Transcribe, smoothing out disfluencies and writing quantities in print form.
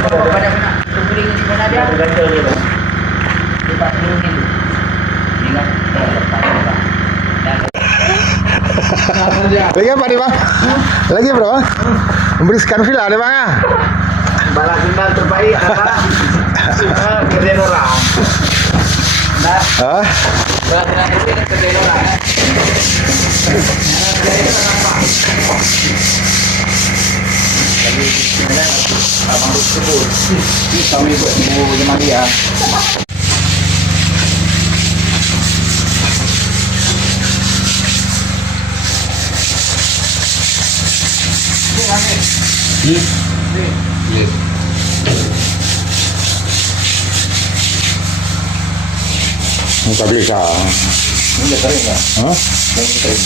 Banyak nak. Kumpulin di mana dia? Gantung dia bang. Lepas dulu ni. Ingat lepas bang. Lagi apa nih bang? Lagi berapa? Memberikan villa deh bang ya? Balas dendam terbaik adalah kerjaan orang. Hah? Balas dendam terbaik kerjaan orang. Jadi sebenarnya abang sebut. Kami buat ibu jemaah dia. Muka bisa. Ini dah kering tak? Hah? Dah kering.